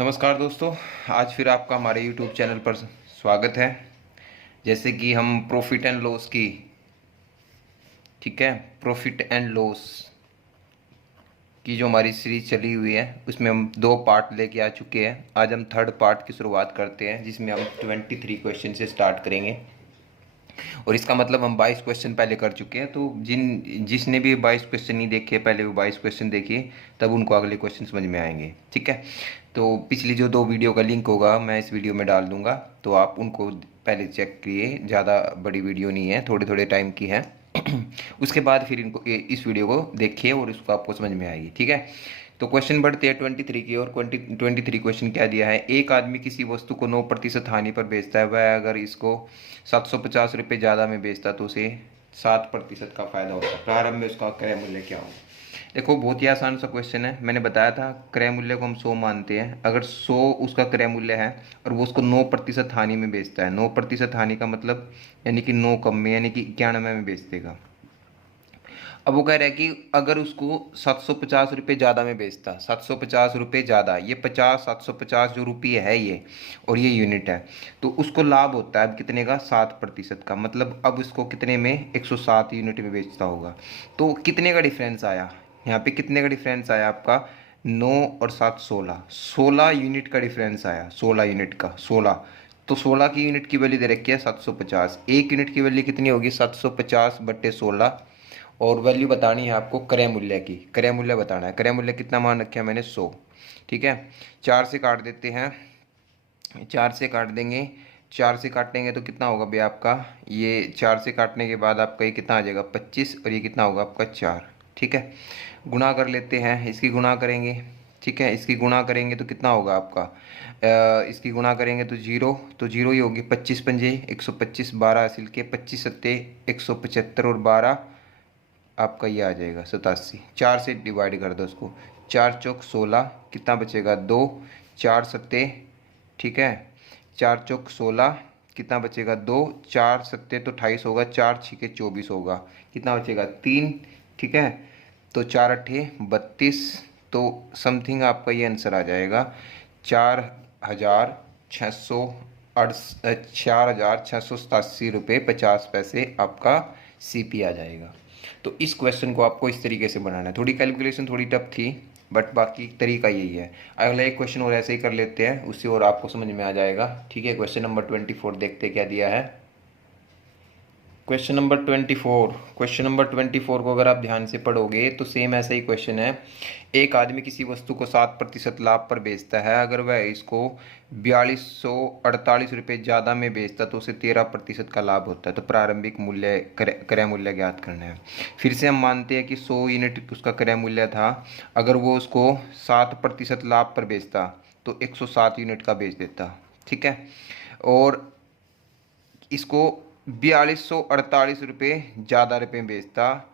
नमस्कार दोस्तों। आज फिर आपका हमारे YouTube चैनल पर स्वागत है। जैसे कि हम प्रॉफिट एंड लॉस की, ठीक है, प्रॉफिट एंड लॉस की जो हमारी सीरीज चली हुई है उसमें हम 2 पार्ट लेके आ चुके हैं। आज हम 3rd पार्ट की शुरुआत करते हैं जिसमें हम 23 क्वेश्चन से स्टार्ट करेंगे। और इसका मतलब हम 22 क्वेश्चन पहले कर चुके हैं। तो जिसने भी 22 क्वेश्चन नहीं देखे पहले वो 22 क्वेश्चन देखिए, तब उनको अगले क्वेश्चन समझ में आएंगे। ठीक है, तो पिछली जो 2 वीडियो का लिंक होगा मैं इस वीडियो में डाल दूंगा, तो आप उनको पहले चेक करिए। ज़्यादा बड़ी वीडियो नहीं है, थोड़े थोड़े टाइम की है। उसके बाद फिर इनको इस वीडियो को देखिए और उसको आपको समझ में आएगी। ठीक है, तो क्वेश्चन बढ़ते हैं 23 की। और 23 क्वेश्चन क्या दिया है। एक आदमी किसी वस्तु को 9% हानि पर बेचता है, वह अगर इसको 750 रुपये ज़्यादा में बेचता तो उसे 7% का फायदा होता है। प्रारंभ में उसका क्रय मूल्य क्या होगा। देखो, बहुत ही आसान सा क्वेश्चन है। मैंने बताया था क्रय मूल्य को हम 100 मानते हैं। अगर 100 उसका क्रय मूल्य है और वो उसको 9% हानि में बेचता है, 9% हानि का मतलब यानी कि 9 कम में, यानी कि 91 में बेच देगा। अब वो कह रहा है कि अगर उसको 750 रुपये ज़्यादा में बेचता, 750 रुपये ज़्यादा, ये 750 जो रुपये है ये, और ये यूनिट है, तो उसको लाभ होता है अब कितने का, 7% का। मतलब अब उसको कितने में, 107 यूनिट में बेचता होगा। तो कितने का डिफरेंस आया यहाँ पे, कितने का डिफरेंस आया आपका, 9 और 7 16, 16 यूनिट का डिफरेंस आया, 16 यूनिट का, 16। तो 16 की यूनिट की वैल्यू दे रखी है 750। एक यूनिट की वैल्यू कितनी होगी, 750/16। और वैल्यू बतानी है आपको क्रय मूल्य की, क्रय मूल्य बताना है। क्रय मूल्य कितना मान रखा है मैंने, 100। ठीक है, 4 से काट देते हैं, 4 से काट देंगे। 4 से काटेंगे तो कितना होगा भैया आपका, ये 4 से काटने के बाद आपका ये कितना आ जाएगा, 25, और ये कितना होगा आपका 4। ठीक है, गुणा कर लेते हैं, इसकी गुणा करेंगे। ठीक है, इसकी गुणा करेंगे तो कितना होगा आपका, इसकी गुणा करेंगे तो जीरो, तो जीरो ही होगी। 25 पंजे 125, 12 हासिल के, 25 सत्ते 175, और 12 आपका ये आ जाएगा 87। 4 से डिवाइड कर दो उसको, 4 चौक 16, कितना बचेगा 2, 4 सत्ते, ठीक है, 4 चौक 16, कितना बचेगा 2, 4 सत्ते तो 28 होगा, 4 छिके 24 होगा, कितना बचेगा 3। ठीक है, तो 4 अट्ठे 32, तो समथिंग आपका ये आंसर आ जाएगा 4,687 रुपये 50 पैसे आपका CP आ जाएगा। तो इस क्वेश्चन को आपको इस तरीके से बनाना है। थोड़ी कैलकुलेशन थोड़ी टफ थी, बट बाकी तरीका यही है। अगला एक क्वेश्चन और ऐसे ही कर लेते हैं, उससे और आपको समझ में आ जाएगा। ठीक है, क्वेश्चन नंबर 24 देखते क्या दिया है। क्वेश्चन नंबर 24, क्वेश्चन नंबर 24 को अगर आप ध्यान से पढ़ोगे तो सेम ऐसा ही क्वेश्चन है। एक आदमी किसी वस्तु को 7% लाभ पर बेचता है, अगर वह इसको 4248 रुपये ज़्यादा में बेचता तो उसे 13% का लाभ होता है। तो प्रारंभिक मूल्य, क्रय मूल्य ज्ञात करना है। फिर से हम मानते हैं कि 100 यूनिट उसका क्रय मूल्य था, अगर वो उसको 7% लाभ पर बेचता तो 107 यूनिट का बेच देता। ठीक है, और इसको 4248 रुपये ज़्यादा रुपये में बेचता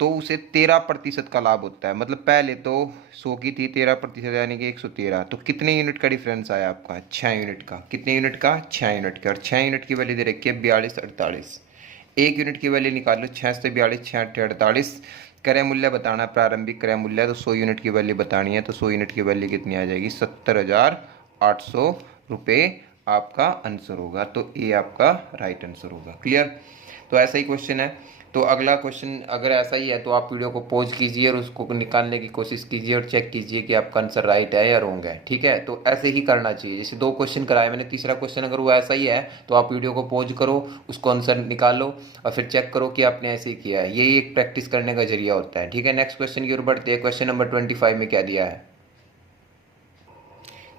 तो उसे 13% का लाभ होता है। मतलब पहले तो 100 की थी, 13% यानी कि 113। तो कितने यूनिट का डिफरेंस आया आपका, 6 यूनिट का। कितने यूनिट का, 6 यूनिट का। और 6 यूनिट की वैल्यू दे रखी है 4248। एक यूनिट की वैल्यू निकाल लो, 6 से 42, 6 8 48। क्रय मूल्य बताना है, प्रारंभिक क्रय मूल्य, तो 100 यूनिट की वैल्यू बतानी है। तो 100 यूनिट की वैल्यू कितनी आ जाएगी, 70,800 रुपये आपका आंसर होगा। तो ये आपका राइट आंसर होगा। क्लियर, तो ऐसा ही क्वेश्चन है। तो अगला क्वेश्चन अगर ऐसा ही है तो आप वीडियो को पॉज कीजिए और उसको निकालने की कोशिश कीजिए और चेक कीजिए कि आपका आंसर राइट है या रॉन्ग है। ठीक है, तो ऐसे ही करना चाहिए। जैसे 2 क्वेश्चन कराए मैंने, तीसरा क्वेश्चन अगर वो ऐसा ही है तो आप वीडियो को पॉज करो, उसको आंसर निकालो और फिर चेक करो कि आपने ऐसे ही किया है। यही एक प्रैक्टिस करने का जरिया होता है। ठीक है, नेक्स्ट क्वेश्चन की ओर बढ़ते हैं। क्वेश्चन नंबर 25 में क्या दिया है,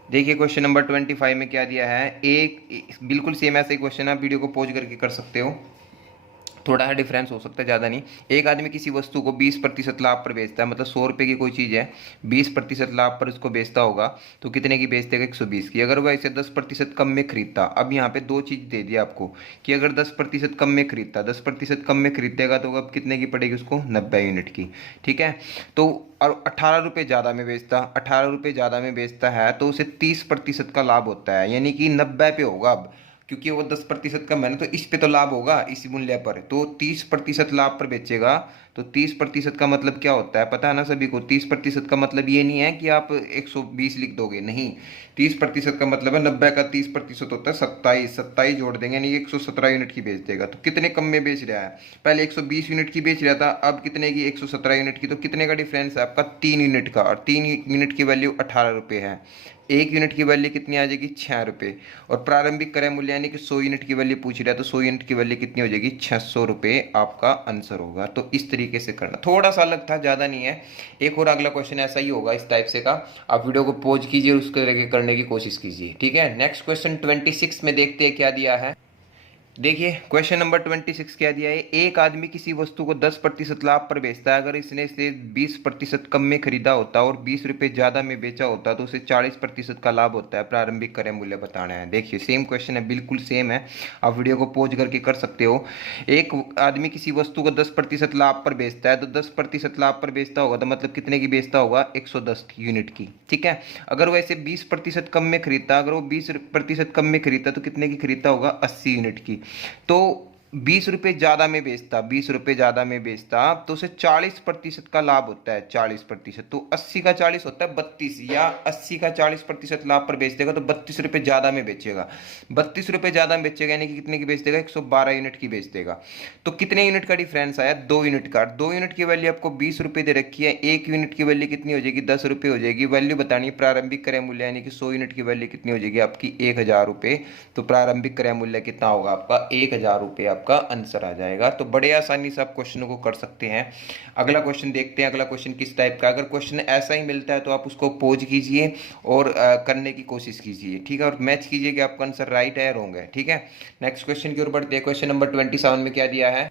देखिए क्वेश्चन नंबर 25 में क्या दिया है। एक बिल्कुल सेम ऐसा ही क्वेश्चन है, आप वीडियो को पॉज करके कर सकते हो, थोड़ा सा डिफरेंस हो सकता है, ज़्यादा नहीं। एक आदमी किसी वस्तु को 20% लाभ पर बेचता है, मतलब 100 रुपये की कोई चीज़ है, 20% लाभ पर उसको बेचता होगा तो कितने की बेच देगा, 120 की। अगर वह इसे 10% कम में खरीदता, अब यहाँ पे 2 चीज़ दे दी आपको कि अगर 10% कम में खरीदता, 10% कम में खरीदेगा तो अब कितने की पड़ेगी उसको, 90 यूनिट की। ठीक है, तो और 18 रुपये ज़्यादा में बेचता, 18 रुपये ज़्यादा में बेचता है तो उसे 30% का लाभ होता है, यानी कि 90 पे होगा अब, क्योंकि वो 10% कम है ना, तो इस पे तो लाभ होगा इस मूल्य पर। तो 30% लाभ पर बेचेगा तो 30% का मतलब क्या होता है पता है ना सभी को? 30% का मतलब ये नहीं है कि आप 120 लिख दोगे, नहीं। 30% का मतलब है 90 का 30% होता है 27, 27 जोड़ देंगे यानी 117 यूनिट की बेच देगा। तो कितने कम में बेच रहा है? पहले 120 यूनिट की बेच रहा था, अब कितने की? 117 यूनिट की। तो कितने का डिफरेंस है आपका? 3 यूनिट का, और 3 यूनिट की वैल्यू 18 रुपये है। 1 यूनिट की वैल्यू कितनी आ जाएगी? 6 रुपये। और प्रारंभिक क्रय मूल्य यानी कि 100 यूनिट की वैल्यू पूछ रहा है, तो 100 यूनिट की वैल्यू कितनी हो जाएगी? 600 रुपये आपका आंसर होगा। तो इस तरीके से करना, थोड़ा सा अलग था, ज़्यादा नहीं है। एक और अगला क्वेश्चन ऐसा ही होगा इस टाइप से का, आप वीडियो को पॉज कीजिए और उसके तरह करने की कोशिश कीजिए, ठीक है। नेक्स्ट क्वेश्चन 26 में देखते हैं क्या दिया है। देखिए क्वेश्चन नंबर 26 क्या दिया है। एक आदमी किसी वस्तु को 10% लाभ पर बेचता है। अगर इसने इसे 20% कम में खरीदा होता और 20 रुपये ज़्यादा में बेचा होता तो उसे 40% का लाभ होता है। प्रारंभिक क्रय मूल्य बताना है। देखिए सेम क्वेश्चन है, बिल्कुल सेम है, आप वीडियो को पॉज करके कर सकते हो। एक आदमी किसी वस्तु को 10% लाभ पर बेचता है, तो 10% लाभ पर बेचता होगा तो मतलब कितने की बेचता होगा? 110 यूनिट की, ठीक है। अगर वैसे 20% कम में खरीदता, अगर वो 20% कम में खरीदता तो कितने की खरीदता होगा? 80 यूनिट की। तो 20 रुपये ज़्यादा में बेचता, 20 रुपये ज़्यादा में बेचता तो उसे 40% का लाभ होता है। 40%, तो 80 का 40 होता है 32, या 80 का 40% लाभ पर बेच देगा तो 32 रुपये ज़्यादा में बेचेगा। 32 रुपये ज़्यादा में बेचेगा यानी कि कितने की बेच देगा? 112 यूनिट की बेच देगा। तो कितने यूनिट का डिफरेंस आया? 2 यूनिट का। 2 यूनिट की वैल्यू आपको 20 रुपये दे रखी है, 1 यूनिट की वैल्यू कितनी हो जाएगी? 10 रुपये हो जाएगी। वैल्यू बतानी है प्रारंभिक क्रय मूल्य यानी कि 100 यूनिट की वैल्यू कितनी हो जाएगी आपकी? 1000 रुपये। तो प्रारंभिक क्रय मूल्य कितना होगा आपका? 1000 रुपये आपका आंसर आ जाएगा। तो बड़े आसानी से आप क्वेश्चनों को कर सकते हैं। अगला क्वेश्चन देखते हैं, अगला क्वेश्चन किस टाइप का। अगर क्वेश्चन ऐसा ही मिलता है तो आप उसको पॉज कीजिए और करने की कोशिश कीजिए, ठीक है, और मैच कीजिए कि आपका आंसर राइट है या रॉन्ग है, ठीक है। नेक्स्ट क्वेश्चन की ओर बढ़ते हैं। क्वेश्चन नंबर 27 में क्या दिया है?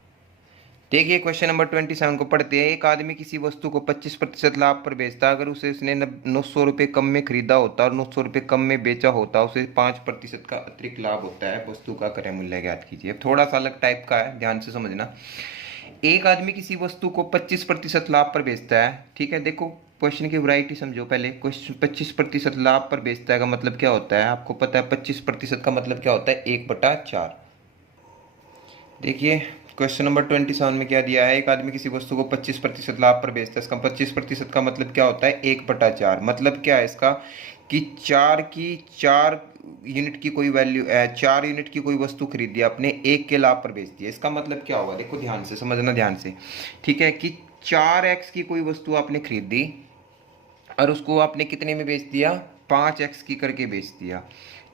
देखिए क्वेश्चन नंबर 27 को पढ़ते हैं। एक आदमी किसी वस्तु को 25% लाभ पर बेचता, अगर उसे उसने 900 रुपये कम में खरीदा होता और 900 रुपये कम में बेचा होता, उसे 5% का अतिरिक्त लाभ होता है। वस्तु का क्रय मूल्य ज्ञात कीजिए। थोड़ा सा अलग टाइप का है, ध्यान से समझना। एक आदमी किसी वस्तु को 25% लाभ पर बेचता है, ठीक है। देखो क्वेश्चन की वैरायटी समझो पहले। क्वेश्चन 25% लाभ पर बेचता है का मतलब क्या होता है? आपको पता है 25% का मतलब क्या होता है? 1/4। देखिए क्वेश्चन नंबर 27 में क्या दिया है। एक आदमी किसी वस्तु को 25% लाभ पर बेचता है, इसका 25% का मतलब क्या होता है? 1/4। मतलब क्या है इसका? कि 4 यूनिट की कोई वैल्यू 4 यूनिट की कोई वस्तु खरीदी आपने, 1 के लाभ पर बेच दिया। इसका मतलब क्या होगा? देखो ध्यान से समझना, ध्यान से, ठीक है। कि 4x की कोई वस्तु आपने खरीदी और उसको आपने कितने में बेच दिया? 5x की करके बेच दिया,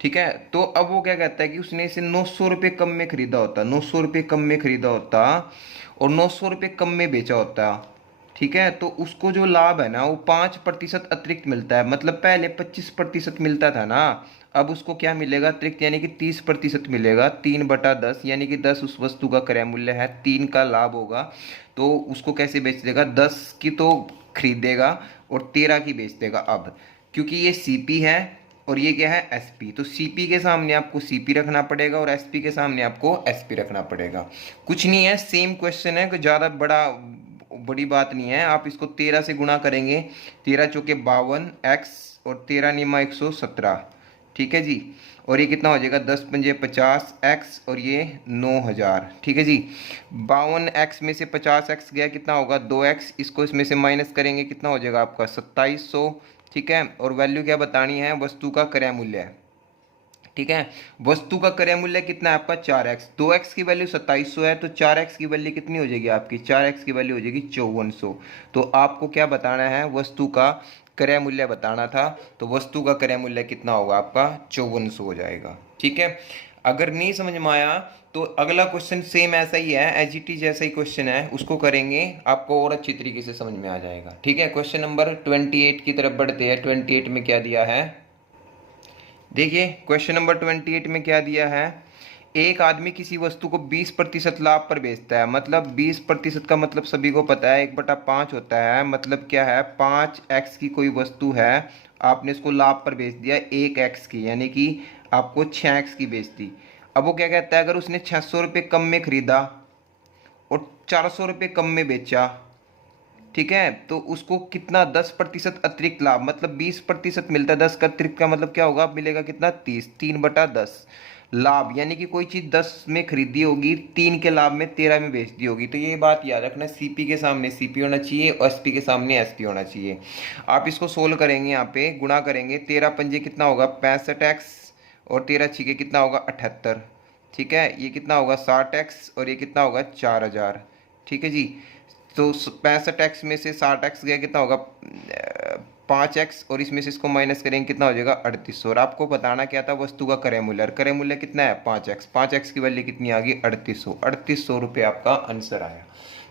ठीक है। तो अब वो क्या कहता है कि उसने इसे 900 रुपये कम में खरीदा होता, 900 रुपये कम में खरीदा होता और 900 रुपये कम में बेचा होता, ठीक है। तो उसको जो लाभ है ना वो 5% अतिरिक्त मिलता है। मतलब पहले 25% मिलता था ना, अब उसको क्या मिलेगा अतिरिक्त? यानी कि 30% मिलेगा। 3/10 यानी कि 10 उस वस्तु का क्रय मूल्य है, 3 का लाभ होगा। तो उसको कैसे बेच देगा? 10 की तो खरीदेगा और 13 की बेच देगा। अब क्योंकि ये सीपी है और ये क्या है? एसपी, तो सीपी के सामने आपको सीपी रखना पड़ेगा और एसपी के सामने आपको एसपी रखना पड़ेगा। कुछ नहीं है, सेम क्वेश्चन है, कोई ज़्यादा बड़ी बात नहीं है। आप इसको 13 से गुणा करेंगे, 13 चौके 52 एक्स और 13 निमा 117, ठीक है जी। और ये कितना हो जाएगा? 10×5 50 एक्स और ये 9000, ठीक है जी। 52x में से 50x गया, कितना होगा? 2x। इसको इसमें से माइनस करेंगे, कितना हो जाएगा आपका? 2700, ठीक है। और वैल्यू क्या बतानी है? वस्तु का क्रय मूल्य है, ठीक है। वस्तु का क्रय मूल्य कितना है आपका? 4x। 2x की वैल्यू 2700 है, तो 4x की वैल्यू कितनी हो जाएगी आपकी? 4x की वैल्यू हो जाएगी 5400। तो आपको क्या बताना है? वस्तु का क्रय मूल्य बताना था। तो वस्तु का क्रय मूल्य कितना होगा आपका? 5400 हो जाएगा, ठीक है। अगर नहीं समझ में आया तो अगला क्वेश्चन सेम ऐसा ही है, एज इट इज जैसा ही क्वेश्चन है, उसको करेंगे, आपको और अच्छी तरीके से समझ में आ जाएगा, ठीक है। क्वेश्चन नंबर 28 की तरफ बढ़ते हैं। 28 में क्या दिया है? देखिए क्वेश्चन नंबर 28 में क्या दिया है। एक आदमी किसी वस्तु को 20% लाभ पर बेचता है। मतलब 20% का मतलब सभी को पता है 1/5 होता है। मतलब क्या है? 5x की कोई वस्तु है, आपने इसको लाभ पर बेच दिया 1x की, यानी कि आपको 6x की बेच दी। अब वो क्या कहता है? अगर उसने 600 रुपये कम में खरीदा और 400 रुपये कम में बेचा, ठीक है, तो उसको कितना? 10% अतिरिक्त लाभ, मतलब 20% मिलता है, 10 का अतिरिक्त का मतलब क्या होगा? मिलेगा कितना? 30, 3/10। लाभ, यानी कि कोई चीज़ 10 में खरीदी होगी, 3 के लाभ में 13 में बेच दी होगी। तो ये बात याद रखना, सीपी के सामने सीपी होना चाहिए और एसपी के सामने एसपी होना चाहिए। आप इसको सोल्व करेंगे, यहाँ पे गुणा करेंगे, 13 पंजे कितना होगा 65x, और 13 छिके कितना होगा 78। ठीक है, ये कितना होगा 60x, और ये कितना होगा 4000। ठीक है जी। तो 65x में से 60x गया, कितना होगा 5x, और इसमें से इसको माइनस करेंगे कितना हो जाएगा 3800। और आपको बताना क्या था, वस्तु का क्रय मूल्य, क्रय मूल्य कितना है 5x, 5x की वैल्यू कितनी आ गई 3800, 3800 रुपये आपका आंसर आया।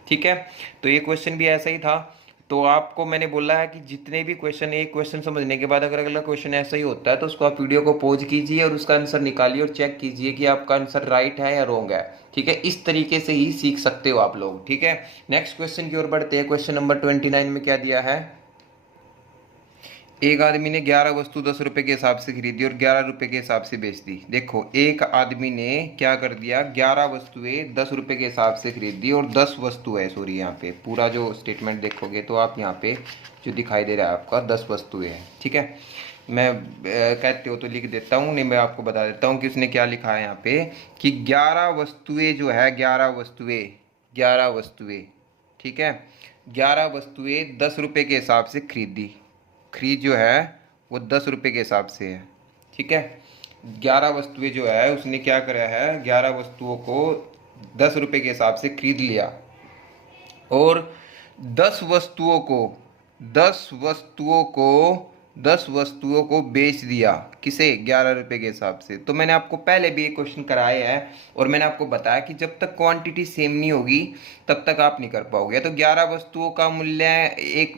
ठीक है, तो ये क्वेश्चन भी ऐसा ही था। तो आपको मैंने बोला है कि जितने भी क्वेश्चन, एक क्वेश्चन समझने के बाद अगर अगला क्वेश्चन ऐसा ही होता है तो उसको आप वीडियो को पॉज कीजिए और उसका आंसर निकालिए और चेक कीजिए कि आपका आंसर राइट है या रॉन्ग है। ठीक है, इस तरीके से ही सीख सकते हो आप लोग। ठीक है, नेक्स्ट क्वेश्चन की ओर बढ़ते हैं। क्वेश्चन नंबर 29 में क्या दिया है, एक आदमी ने 11 वस्तु 10 रुपए के हिसाब से खरीदी और 11 रुपए के हिसाब से बेच दी। देखो, एक आदमी ने क्या कर दिया, 11 वस्तुएं 10 रुपए के हिसाब से खरीद दी, और 10 वस्तु है, सॉरी यहाँ पे पूरा जो स्टेटमेंट देखोगे तो आप यहाँ पे जो दिखाई दे रहा है आपका 10 वस्तुएं हैं। ठीक है, मैं कहते हो तो लिख देता हूँ, नहीं मैं आपको बता देता हूँ कि उसने क्या लिखा है यहाँ पे, कि 11 वस्तुएं जो है, 11 वस्तुएं, ठीक है, 11 वस्तुएं 10 रुपए के हिसाब से खरीदी। खरीद जो है वो 10 रुपए के हिसाब से है। ठीक है, 11 वस्तुएं जो है उसने क्या करा है, 11 वस्तुओं को 10 रुपए के हिसाब से खरीद लिया, और 10 वस्तुओं को 10 वस्तुओं को 10 वस्तुओं को बेच दिया, किसे, 11 रुपए के हिसाब से। तो मैंने आपको पहले भी एक क्वेश्चन कराया है और मैंने आपको बताया कि जब तक क्वांटिटी सेम नहीं होगी तब तक आप नहीं कर पाओगे। तो 11 वस्तुओं का मूल्य एक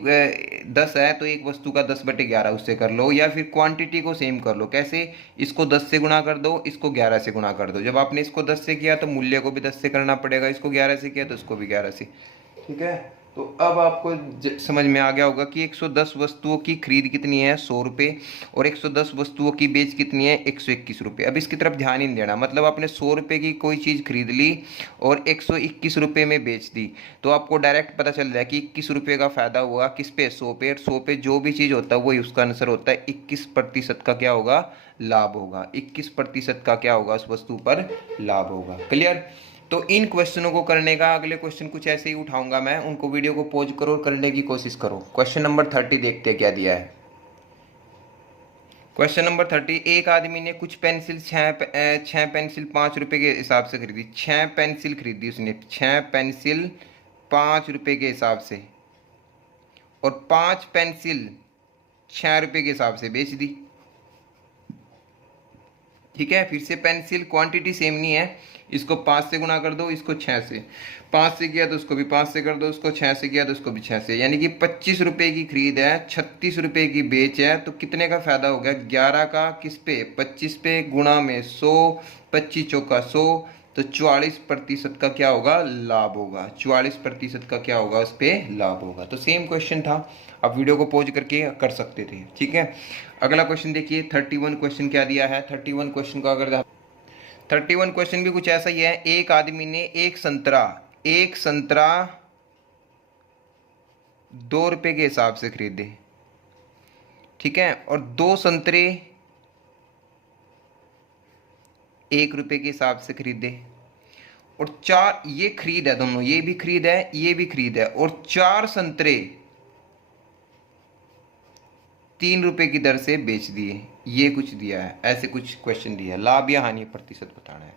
10 है, तो एक वस्तु का 10/11 उससे कर लो, या फिर क्वांटिटी को सेम कर लो। कैसे, इसको 10 से गुणा कर दो, इसको 11 से गुणा कर दो। जब आपने इसको 10 से किया तो मूल्य को भी 10 से करना पड़ेगा, इसको 11 से किया तो इसको भी 11 से। ठीक है, तो अब आपको समझ में आ गया होगा कि 110 वस्तुओं की खरीद कितनी है 100 रुपये, और 110 वस्तुओं की बेच कितनी है 121 रुपये। अब इसकी तरफ ध्यान ही नहीं देना, मतलब आपने 100 रुपये की कोई चीज़ खरीद ली और 121 रुपये में बेच दी, तो आपको डायरेक्ट पता चल रहा है कि 21 रुपये का फायदा हुआ किस पे, 100 पे। 100 पे जो भी चीज़ होता है वही उसका आंसर होता है। 21% का क्या होगा, लाभ होगा। 21% का क्या होगा, उस वस्तु पर लाभ होगा। क्लियर। तो इन क्वेश्चनों को करने का, अगले क्वेश्चन कुछ ऐसे ही उठाऊंगा मैं, उनको वीडियो को पॉज करो और करने की कोशिश करो। क्वेश्चन नंबर 30 देखते हैं क्या दिया है। क्वेश्चन नंबर 30, एक आदमी ने कुछ पेंसिल, छः पेंसिल 5 रुपए के हिसाब से खरीदी। 6 पेंसिल खरीदी उसने, 6 पेंसिल 5 रुपए के हिसाब से, और 5 पेंसिल 6 रुपए के हिसाब से बेच दी। ठीक है, फिर से पेंसिल, क्वांटिटी सेम नहीं है, इसको 5 से गुणा कर दो, इसको 6 से, 5 से किया तो उसको भी 5 से कर दो, उसको 6 से किया तो उसको भी 6 से, यानी कि 25 रुपए की खरीद है, 36 रुपए की बेच है। तो कितने का फायदा हो गया, 11 का किस पे, 25 पे, गुणा में 100, 25 चौका 100, तो 44% का क्या होगा, लाभ होगा। 44% का क्या होगा, उस पर लाभ होगा। तो सेम क्वेश्चन था, आप वीडियो को पॉज करके कर सकते थे। ठीक है, अगला क्वेश्चन देखिए 31 क्वेश्चन क्या दिया है। 31 क्वेश्चन का अगर 31 क्वेश्चन भी कुछ ऐसा ही है। एक आदमी ने एक संतरा 2 रुपए के हिसाब से खरीदे। ठीक है, और 2 संतरे 1 रुपए के हिसाब से खरीदे, और 4, ये खरीद है दोनों, ये भी खरीद है, ये भी खरीद है, और 4 संतरे 3 रुपए की दर से बेच दिए। ये कुछ दिया है, ऐसे कुछ क्वेश्चन दिया है, लाभ या हानि प्रतिशत बताना है।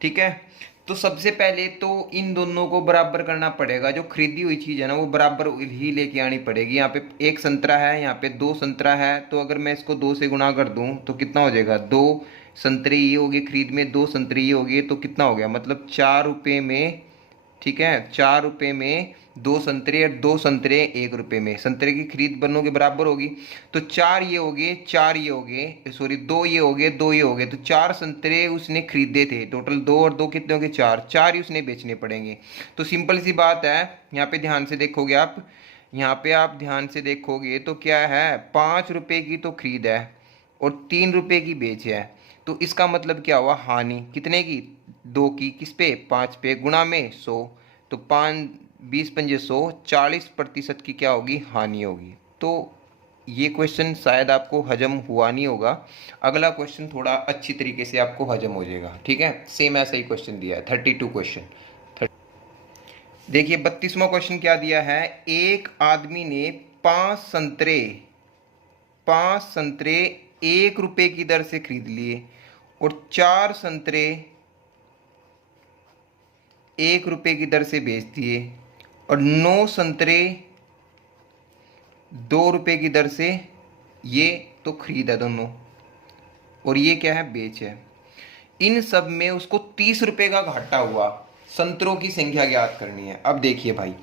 ठीक है, तो सबसे पहले तो इन दोनों को बराबर करना पड़ेगा। जो खरीदी हुई चीज़ है ना वो बराबर ही लेके आनी पड़ेगी। यहाँ पे 1 संतरा है, यहाँ पे 2 संतरा है, तो अगर मैं इसको 2 से गुणा कर दूं तो कितना हो जाएगा, 2 संतरे ये हो गए खरीद में, 2 संतरे ये हो गए, तो कितना हो गया, मतलब 4 रुपये में। ठीक है, 4 रुपये में 2 संतरे, और 2 संतरे 1 रुपये में, संतरे की खरीद दोनों के बराबर होगी। तो 4 ये हो गए, 4 ये हो गए, सॉरी 2 ये हो गए, 2 ये हो गए, तो 4 संतरे उसने खरीदे थे। टोटल 2 और 2 कितने हो गए, 4, 4 ही उसने बेचने पड़ेंगे। तो सिंपल सी बात है, यहाँ पे ध्यान से देखोगे आप, यहाँ पे आप ध्यान से देखोगे तो क्या है, 5 रुपये की तो खरीद है और 3 रुपये की बेच है। तो इसका मतलब क्या हुआ, हानि कितने की, 2 की, किस पे, 5 पे, गुणा में 100, तो 5 20 पंजे 100, 40% की क्या होगी, हानि होगी। तो ये क्वेश्चन शायद आपको हजम हुआ नहीं होगा, अगला क्वेश्चन थोड़ा अच्छी तरीके से आपको हजम हो जाएगा। ठीक है, सेम ऐसा ही क्वेश्चन दिया है 32 क्वेश्चन। देखिए 32वां क्वेश्चन क्या दिया है, एक आदमी ने 5 संतरे 1 रुपए की दर से खरीद लिए और 4 संतरे 1 रुपए की दर से बेच दिए और 9 संतरे 2 रुपए की दर से, ये तो खरीदा दोनों और ये क्या है, बेच है। इन सब में उसको 30 रुपए का घाटा हुआ, संतरों की संख्या ज्ञात करनी है। अब देखिए भाई,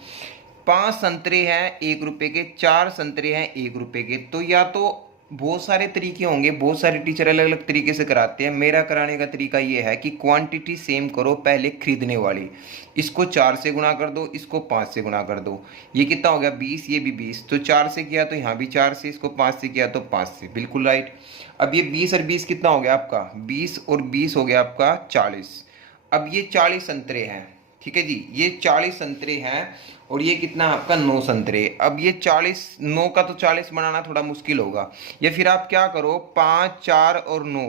5 संतरे हैं 1 रुपए के, 4 संतरे हैं 1 रुपए के, तो या तो बहुत सारे तरीके होंगे, बहुत सारे टीचर अलग अलग तरीके से कराते हैं। मेरा कराने का तरीका ये है कि क्वांटिटी सेम करो, पहले खरीदने वाली, इसको 4 से गुणा कर दो, इसको 5 से गुणा कर दो। ये कितना हो गया 20, ये भी 20, तो 4 से किया तो यहाँ भी 4 से, इसको 5 से किया तो 5 से, बिल्कुल राइट। अब ये 20 और 20 कितना हो गया आपका, 20 और 20 हो गया आपका 40। अब ये 40 संतरे हैं, ठीक है जी, ये 40 संतरे हैं और ये कितना आपका 9 संतरे। अब ये 40, 9 का तो 40 बनाना थोड़ा मुश्किल होगा, या फिर आप क्या करो, 5, 4 और 9,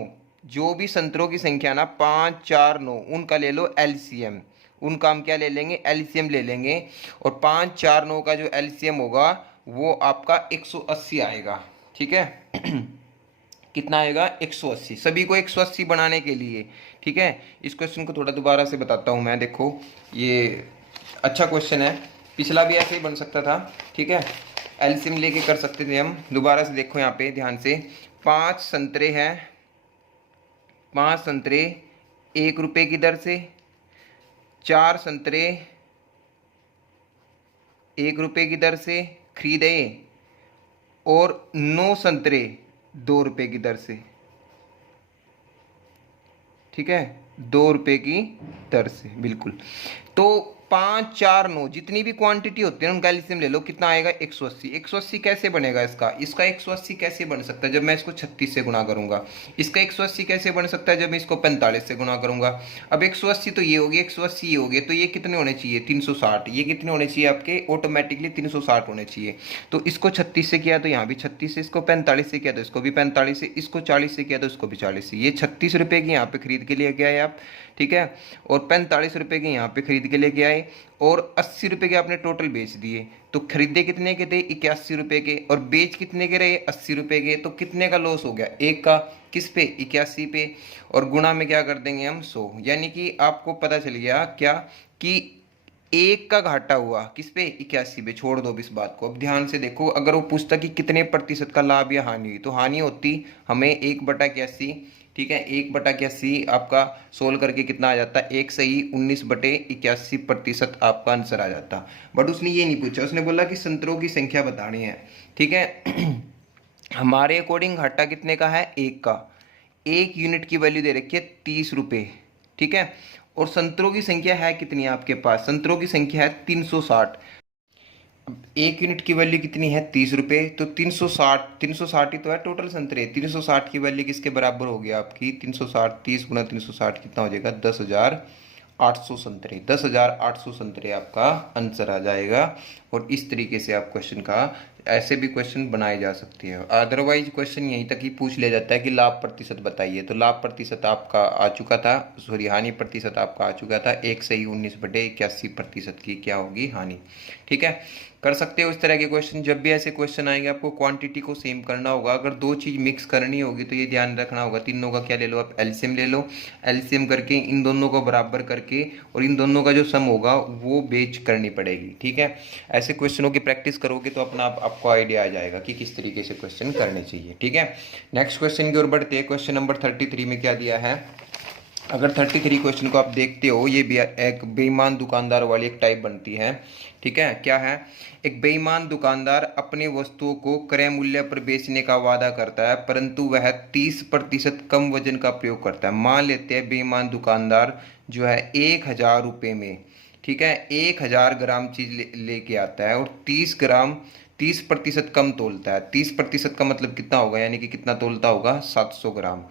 जो भी संतरों की संख्या ना 5, 4, 9, उनका ले लो एलसीएम, उनका हम क्या ले लेंगे, एलसीएम ले लेंगे। और 5, 4, 9 का जो एलसीएम होगा वो आपका 180 आएगा। ठीक है कितना आएगा, 180। सभी को 180 बनाने के लिए, ठीक है, इस क्वेश्चन को थोड़ा दोबारा से बताता हूँ मैं। देखो ये अच्छा क्वेश्चन है, पिछला भी ऐसे ही बन सकता था। ठीक है, एलसीएम लेके कर सकते थे हम। दोबारा से देखो यहाँ पे ध्यान से, 5 संतरे हैं, 5 संतरे 1 रुपए की दर से, 4 संतरे 1 रुपए की दर से खरीदे और 9 संतरे 2 रुपए की दर से। ठीक है, 2 रुपए की दर से, बिल्कुल। तो 5, 4, 9 जितनी भी क्वांटिटी होती है उनका एलसीएम ले लो, कितना आएगा 180। 180 कैसे बनेगा इसका, इसका 180 कैसे बन सकता है जब मैं इसको 36 से गुणा करूंगा। इसका 180 कैसे बन सकता है जब मैं इसको 45 से गुणा करूंगा। अब 180 तो ये हो गया, 180 ये हो गया, तो ये कितने होने चाहिए 360, ये कितने होने चाहिए आपके ऑटोमेटिकली 360 होने चाहिए। तो इसको 36 से किया तो यहाँ भी 36 से, इसको 45 से किया तो इसको भी 45 से, इसको 40 से किया तो इसको भी 40 से। ये 36 रुपये की यहाँ पे खरीद के लेके आए आप, ठीक है, और 45 रुपये के यहाँ पे खरीद के लेके आए और 80 रुपये के आपने टोटल बेच दिए। तो खरीदे कितने के थे 81 रुपये के और बेच कितने के रहे 80 रुपये के। तो कितने का लॉस हो गया, एक का, किस पे 81 पे, और गुणा में क्या कर देंगे हम 100। यानी कि आपको पता चल गया क्या कि एक का घाटा हुआ किस पे 81 पे। छोड़ दो इस बात को, अब ध्यान से देखो, अगर वो पूछता कि कितने प्रतिशत का लाभ या हानि हुई, तो हानि होती हमें 1/81। ठीक है, 1/81 आपका सोल्व करके कितना आ जाता है, 1 सही 19/81% आपका आंसर आ जाता। बट उसने ये नहीं पूछा, उसने बोला कि संतरों की संख्या बतानी है। ठीक है हमारे अकॉर्डिंग घाटा कितने का है, 1 का। 1 यूनिट की वैल्यू दे रखी है 30 रुपये। ठीक है, और संतरों की संख्या है कितनी है आपके पास, संतरों की संख्या है 360। अब 1 यूनिट की वैल्यू कितनी है 30 रुपये, तो 360, 360 ही तो है टोटल संतरे। 360 की वैल्यू किसके बराबर हो गया आपकी, 360, 30 गुना 360 कितना हो जाएगा 10,800 संतरे। 10,800 संतरे आपका आंसर आ जाएगा। और इस तरीके से आप क्वेश्चन का, ऐसे भी क्वेश्चन बनाए जा सकते हैं। अदरवाइज क्वेश्चन यहीं तक ही पूछ लिया जाता है कि लाभ प्रतिशत बताइए, तो लाभ प्रतिशत आपका आ चुका था, सॉरी हानि प्रतिशत आपका आ चुका था। 1 सही 19/81% की क्या होगी, हानि। ठीक है, कर सकते हो इस तरह के क्वेश्चन। जब भी ऐसे क्वेश्चन आएंगे आपको क्वांटिटी को सेम करना होगा। अगर दो चीज़ मिक्स करनी होगी तो ये ध्यान रखना होगा, तीनों का क्या ले लो आप, एलसीएम ले लो। एलसीएम करके इन दोनों को बराबर करके और इन दोनों का जो सम होगा वो बेच करनी पड़ेगी। ठीक है, ऐसे क्वेश्चनों की प्रैक्टिस करोगे तो अपना आपको आइडिया आ जाएगा कि किस तरीके से क्वेश्चन करने चाहिए। ठीक है, नेक्स्ट क्वेश्चन की ओर बढ़ते हैं। क्वेश्चन नंबर 33 में क्या दिया है, अगर 33 क्वेश्चन को आप देखते हो, ये भी एक बेईमान दुकानदार वाली एक टाइप बनती है। ठीक है, क्या है, एक बेईमान दुकानदार अपने वस्तुओं को क्रय मूल्य पर बेचने का वादा करता है परंतु वह 30% कम वजन का प्रयोग करता है। मान लेते हैं बेईमान दुकानदार जो है 1,000 रुपये में, ठीक है, 1,000 ग्राम चीज लेके आता है और 30% कम तोलता है। 30% का मतलब कितना होगा, यानी कि कितना तोलता होगा 700 ग्राम।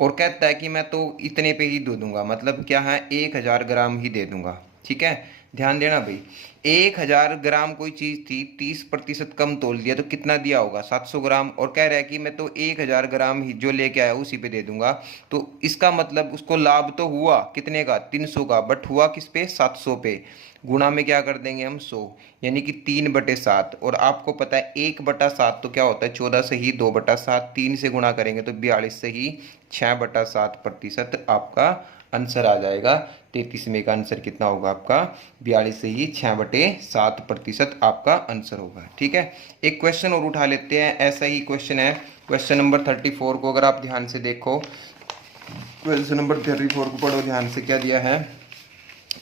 और कहता है कि मैं तो इतने पे ही दे दूंगा, मतलब क्या है 1,000 ग्राम ही दे दूंगा। ठीक है, ध्यान देना भाई, 1000 ग्राम कोई चीज थी, 30% कम तोल दिया तो कितना दिया होगा, 700 ग्राम। और कह रहा है कि मैं तो 1000 ग्राम ही जो लेके आया उसी पे दे दूंगा। तो इसका मतलब उसको लाभ तो हुआ कितने का, 300 का, बट हुआ किस पे, 700 पे। गुणा में क्या कर देंगे हम, 100, यानी कि 3/7। और आपको पता है 1/7 तो क्या होता है, 14 से ही 2/7, 3 से गुणा करेंगे तो 42 से ही 6/7% आपका आंसर आ जाएगा। 33वें का आंसर कितना होगा आपका, 42 से ही 6/7% आपका आंसर होगा। ठीक है, एक क्वेश्चन और उठा लेते हैं, ऐसा ही क्वेश्चन है, क्वेश्चन नंबर 34 को अगर आप ध्यान से देखो, क्वेश्चन नंबर 34 को पढ़ो ध्यान से। क्या दिया है,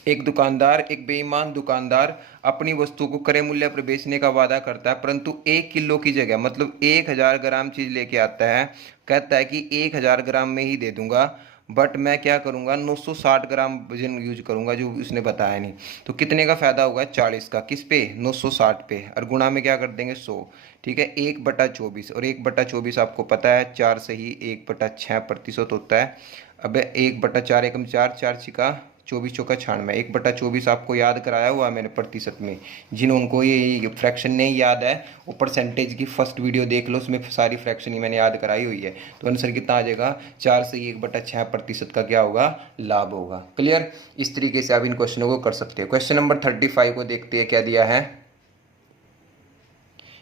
एक दुकानदार, एक बेईमान दुकानदार अपनी वस्तु को क्रय मूल्य पर बेचने का वादा करता है, परंतु 1 किलो की जगह मतलब 1000 ग्राम चीज लेके आता है। कहता है कि 1000 ग्राम में ही दे दूंगा, बट मैं क्या करूंगा, 960 ग्राम वजन यूज करूंगा जो उसने बताया नहीं। तो कितने का फायदा होगा, 40 का, किस पे, 960 पे, और गुणा में क्या कर देंगे, 100। ठीक है, 1/24, और 1/24 आपको पता है 4 से ही 1/6% होता है। अब 1/4 एकम 4, 4×6 24, चौका 96, 1/24 आपको याद कराया हुआ मैंने प्रतिशत में। जिनको ये फ्रैक्शन नहीं याद है वो परसेंटेज की फर्स्ट वीडियो देख लो, उसमें सारी फ्रैक्शन ही मैंने याद कराई हुई है। तो आंसर कितना आ जाएगा, 4 से ही 1/6% का क्या होगा, लाभ होगा। क्लियर, इस तरीके से आप इन क्वेश्चनों को कर सकते हैं। क्वेश्चन नंबर 35 को देखते हैं क्या दिया है।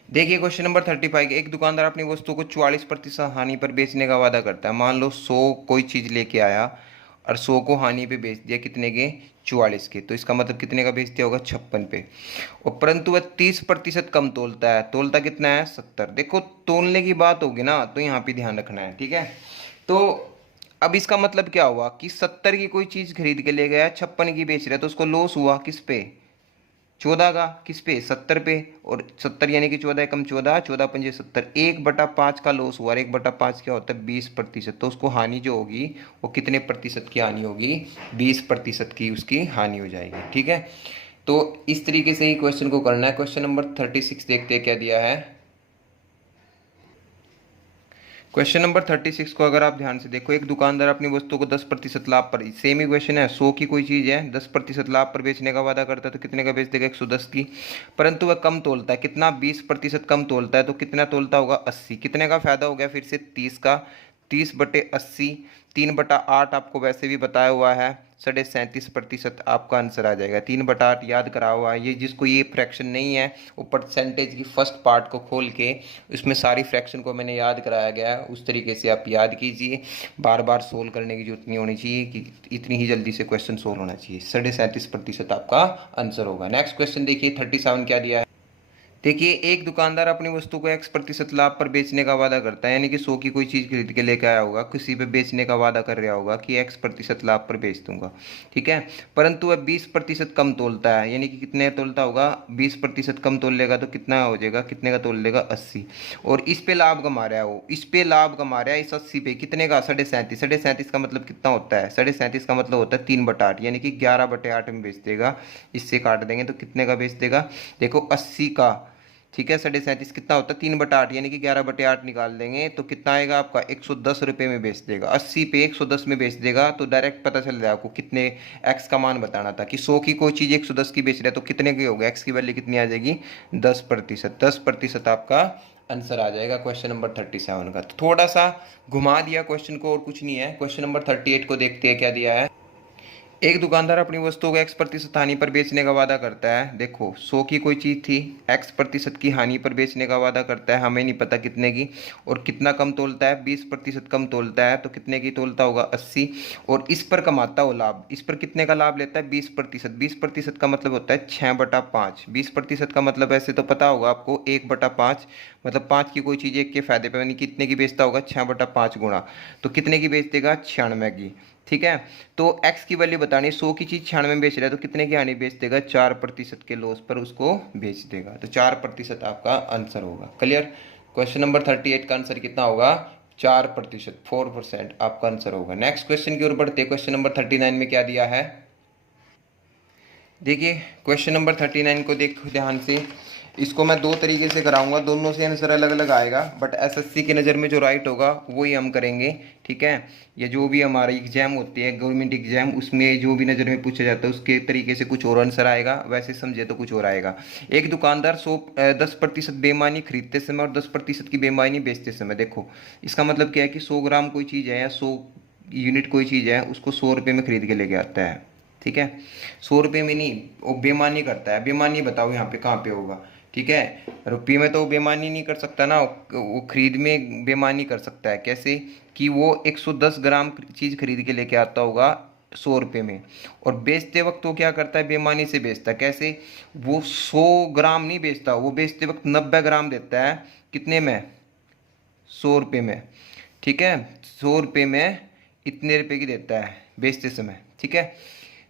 देखिए क्वेश्चन नंबर 35, एक दुकानदार अपनी वस्तु को 44% हानि पर बेचने का वादा करता है। मान लो 100 कोई चीज़ लेके आया और 100 को हानि पे बेच दिया, कितने के, 44 के। तो इसका मतलब कितने का बेच दिया होगा, 56 पे। और परंतु वह 30% कम तोलता है, तोलता कितना है, 70। देखो तोलने की बात होगी ना तो यहाँ पे ध्यान रखना है। ठीक है, तो अब इसका मतलब क्या हुआ कि 70 की कोई चीज़ खरीद के ले गया, 56 की बेच रहा है, तो उसको लॉस हुआ किस पे, 14 का, किस पे, 70 पे। और 70 यानी कि 14 एकम 14, 14×5 70, 1/5 का लॉस हुआ। और 1/5 क्या होता है, 20%। तो उसको हानि जो होगी वो कितने प्रतिशत की हानि होगी, 20% की उसकी हानि हो जाएगी। ठीक है, तो इस तरीके से ही क्वेश्चन को करना है। क्वेश्चन नंबर 36 देखते हैं क्या दिया है। क्वेश्चन नंबर 36 को अगर आप ध्यान से देखो, एक दुकानदार अपनी वस्तु को 10% लाभ पर, सेम ही क्वेश्चन है, 100 की कोई चीज़ है, 10% लाभ पर बेचने का वादा करता है, तो कितने का बेच देगा, 110 की। परंतु वह कम तोलता है, कितना, 20% कम तोलता है, तो कितना तोलता होगा, 80। कितने का फायदा हो गया, फिर से 30 का, 30/80, 3/8 आपको वैसे भी बताया हुआ है, 37.5% आपका आंसर आ जाएगा। 3/8 याद करा हुआ है, ये जिसको ये फ्रैक्शन नहीं है वो परसेंटेज की फर्स्ट पार्ट को खोल के उसमें सारी फ्रैक्शन को मैंने याद कराया गया है, उस तरीके से आप याद कीजिए। बार बार सोल्व करने की जरूरत नहीं होनी चाहिए कि इतनी ही जल्दी से क्वेश्चन सोल्व होना चाहिए। 37.5% आपका आंसर होगा। नेक्स्ट क्वेश्चन देखिए 37 क्या दिया है। देखिए एक दुकानदार अपनी वस्तु को X% लाभ पर बेचने का वादा करता है, यानी कि 100 की कोई चीज़ खरीद के लेकर आया होगा, किसी पे बेचने का वादा कर रहा होगा कि X% लाभ पर बेच दूंगा। ठीक है, परंतु वह 20% कम तोलता है, यानी कि कितने तोलता होगा, 20% कम तोल लेगा तो कितना हो जाएगा, कितने का तोल लेगा, 80। और इस पे लाभ कमा रहा है वो, इस पे लाभ कमा रहा है इस 80 पे, कितने का, 37.5। 37.5 का मतलब कितना होता है, 37.5 का मतलब होता है 3/8, यानी कि 11/8 में बेच देगा। इससे काट देंगे तो कितने का बेच देगा, देखो 80 का। ठीक है, 37.5 कितना होता है, 3/8, यानी कि 11/8 निकाल देंगे तो कितना आएगा आपका, 110 रुपये में बेच देगा। 80 पे 110 में बेच देगा तो डायरेक्ट पता चल जाएगा आपको कितने, एक्स का मान बताना था कि 100 की कोई चीज़ 110 की बेच रहा है तो कितने की होगा, एक्स की वैल्यू कितनी आ जाएगी, 10%। 10% आपका आंसर आ जाएगा क्वेश्चन नंबर 37 का। तो थोड़ा सा घुमा दिया क्वेश्चन को और कुछ नहीं है। क्वेश्चन नंबर 38 को देखते हैं क्या दिया है। एक दुकानदार अपनी वस्तुओं को X% हानि पर बेचने का वादा करता है। देखो 100 की कोई चीज़ थी, X% की हानि पर बेचने का वादा करता है, हमें नहीं पता कितने की। और कितना कम तोलता है, 20% कम तोलता है, तो कितने की तोलता होगा, 80। और इस पर कमाता हो लाभ, इस पर कितने का लाभ लेता है, 20%। 20% का मतलब होता है 6/5। 20% का मतलब ऐसे तो पता होगा आपको, 1/5 मतलब 5 की कोई चीज़ 1 के फायदे पे, यानी कितने की बेचता होगा, 6/5 गुणा। तो कितने की बेच देगा, 96 की। ठीक है, तो x की वैल्यू बतानी, 100 की चीज 96 में बेच रहा है तो कितने की हानि बेच देगा, 4% के लॉस पर उसको बेच देगा। तो 4% आपका आंसर होगा। क्लियर, क्वेश्चन नंबर 38 का आंसर कितना होगा, 4%, 4% आपका आंसर होगा। नेक्स्ट क्वेश्चन की ओर बढ़ते, क्वेश्चन नंबर 39 में क्या दिया है। देखिए क्वेश्चन नंबर 39 को देखो ध्यान से। इसको मैं दो तरीके से कराऊंगा, दोनों से आंसर अलग अलग आएगा, बट एसएससी की नज़र में जो राइट होगा वही हम करेंगे, ठीक है। ये जो भी हमारी एग्जाम होती है गवर्नमेंट एग्जाम, उसमें जो भी नज़र में पूछा जाता है उसके तरीके से कुछ और आंसर आएगा, वैसे समझे तो कुछ और आएगा। एक दुकानदार 10% बेईमानी खरीदते समय और 10% की बेईमानी बेचते समय। देखो इसका मतलब क्या है कि 100 ग्राम कोई चीज़ है या 100 यूनिट कोई चीज़ है, उसको 100 रुपये में खरीद के लेके आता है, ठीक है। 100 रुपये में नहीं, वो बेईमानी करता है। बेईमानी बताओ यहाँ पे कहाँ पे होगा, ठीक है। रुपये में तो वो बेईमानी नहीं कर सकता ना, वो खरीद में बेईमानी कर सकता है। कैसे कि वो 110 ग्राम चीज़ खरीद के लेके आता होगा 100 रुपये में, और बेचते वक्त वो क्या करता है, बेईमानी से बेचता है। कैसे, वो 100 ग्राम नहीं बेचता, वो बेचते वक्त 90 ग्राम देता है। कितने में, 100 रुपये में, ठीक है। 100 रुपये में इतने रुपए की देता है बेचते समय, ठीक है।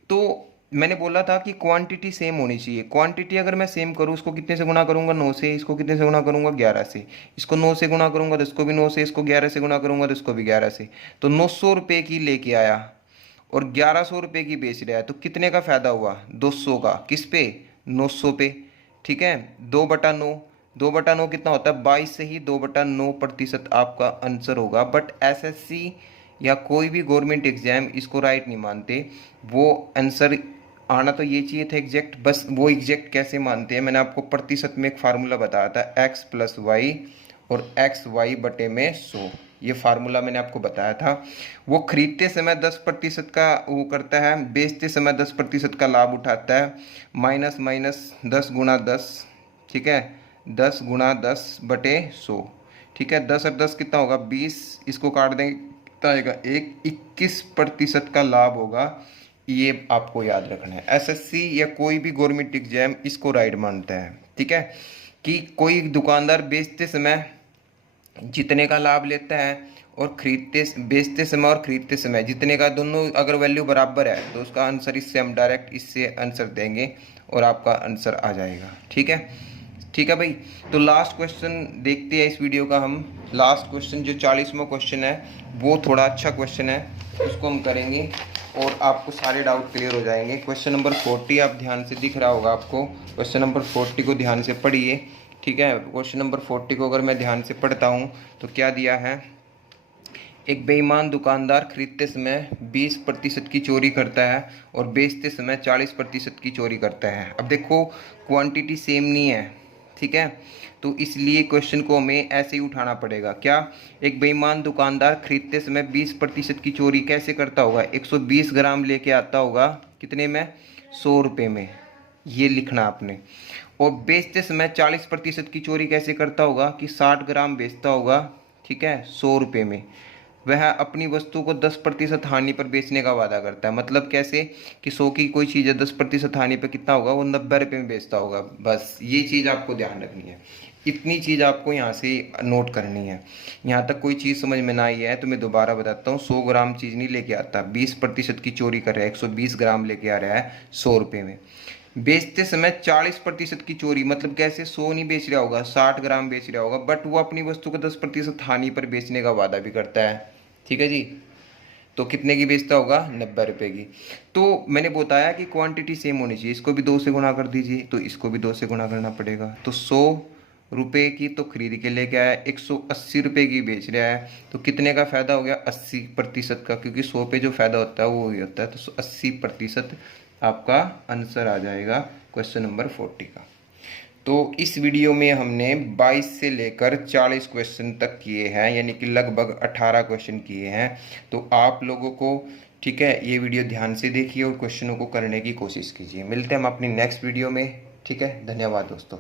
तो मैंने बोला था कि क्वांटिटी सेम होनी चाहिए। क्वांटिटी अगर मैं सेम करूँ, इसको कितने से गुणा करूँगा, 9 से। इसको कितने से गुणा करूँगा, 11 से। इसको 9 से गुणा करूँगा तो इसको भी 9 से। इसको 11 से गुणा करूँगा तो इसको भी 11 से। तो 900 रुपये की लेके आया और 1100 रुपये की बेच रहा है, तो कितने का फ़ायदा हुआ, 200 का। किस पे, 900 पे, ठीक है। 2/9, 2/9 कितना होता है, 22 से ही 2/9% आपका आंसर होगा। बट एसएससी या कोई भी गवर्नमेंट एग्जाम इसको राइट नहीं मानते। वो आंसर आना तो ये चाहिए था एग्जैक्ट, बस वो एग्जैक्ट कैसे मानते हैं, मैंने आपको प्रतिशत में एक फार्मूला बताया था, x+y और xy/100। ये फार्मूला मैंने आपको बताया था। वो खरीदते समय 10% का वो करता है, बेचते समय 10% का लाभ उठाता है। माइनस माइनस 10×10, ठीक है, 10×10/100, ठीक है। 10 और 10 कितना होगा, 20। इसको काट देंगे कितना आएगा, 21% का लाभ होगा। ये आपको याद रखना है। एसएससी या कोई भी गवर्नमेंट एग्जाम इसको राइट मानता है, ठीक है। कि कोई दुकानदार बेचते समय जितने का लाभ लेता है और बेचते समय और खरीदते समय जितने का, दोनों अगर वैल्यू बराबर है तो उसका आंसर, इससे हम डायरेक्ट इससे आंसर देंगे और आपका आंसर आ जाएगा, ठीक है। ठीक है भाई, तो लास्ट क्वेश्चन देखते हैं इस वीडियो का हम। लास्ट क्वेश्चन जो 40वां क्वेश्चन है वो थोड़ा अच्छा क्वेश्चन है, उसको हम करेंगे और आपको सारे डाउट क्लियर हो जाएंगे। क्वेश्चन नंबर 40 आप ध्यान से, दिख रहा होगा आपको, क्वेश्चन नंबर 40 को ध्यान से पढ़िए, ठीक है। क्वेश्चन नंबर 40 को अगर मैं ध्यान से पढ़ता हूँ तो क्या दिया है, एक बेईमान दुकानदार खरीदते समय 20% की चोरी करता है और बेचते समय 40% की चोरी करता है। अब देखो क्वांटिटी सेम नहीं है, ठीक है, तो इसलिए क्वेश्चन को हमें ऐसे ही उठाना पड़ेगा। क्या, एक बेईमान दुकानदार खरीदते समय 20% की चोरी कैसे करता होगा, 120 ग्राम लेके आता होगा, कितने में, 100 रुपये में, ये लिखना आपने। और बेचते समय 40% की चोरी कैसे करता होगा, कि 60 ग्राम बेचता होगा, ठीक है, 100 रुपये में। वह अपनी वस्तु को 10% हानि पर बेचने का वादा करता है। मतलब कैसे, कि 100 की कोई चीज़ है, 10% हानि पर कितना होगा, वो 90 रुपये में बेचता होगा। बस ये चीज़ आपको ध्यान रखनी है, इतनी चीज़ आपको यहाँ से नोट करनी है। यहाँ तक कोई चीज़ समझ में ना आई है तो मैं दोबारा बताता हूँ, 100 ग्राम चीज़ नहीं लेके आता, 20% की चोरी कर रहा है, 120 ग्राम लेके आ रहा है 100 रुपये में। बेचते समय 40% की चोरी, मतलब कैसे, 100 नहीं बेच रहा होगा, 60 ग्राम बेच रहा होगा, बट वो अपनी वस्तु को 10% हानि पर बेचने का वादा भी करता है, ठीक है जी। तो कितने की बेचता होगा, 90 रुपये की। तो मैंने बताया कि क्वांटिटी सेम होनी चाहिए, इसको भी 2 से गुणा कर दीजिए, तो इसको भी 2 से गुणा करना पड़ेगा। तो 100 रुपये की तो खरीद के लेके आया, 180 रुपये की बेच रहा है, तो कितने का फ़ायदा हो गया, 80% का, क्योंकि 100 पे जो फ़ायदा होता है वो ही होता है। तो 80% आपका आंसर आ जाएगा क्वेश्चन नंबर 40 का। तो इस वीडियो में हमने 22 से लेकर 40 क्वेश्चन तक किए हैं, यानी कि लगभग 18 क्वेश्चन किए हैं। तो आप लोगों को, ठीक है, ये वीडियो ध्यान से देखिए और क्वेश्चनों को करने की कोशिश कीजिए। मिलते हैं हम अपनी नेक्स्ट वीडियो में, ठीक है। धन्यवाद दोस्तों।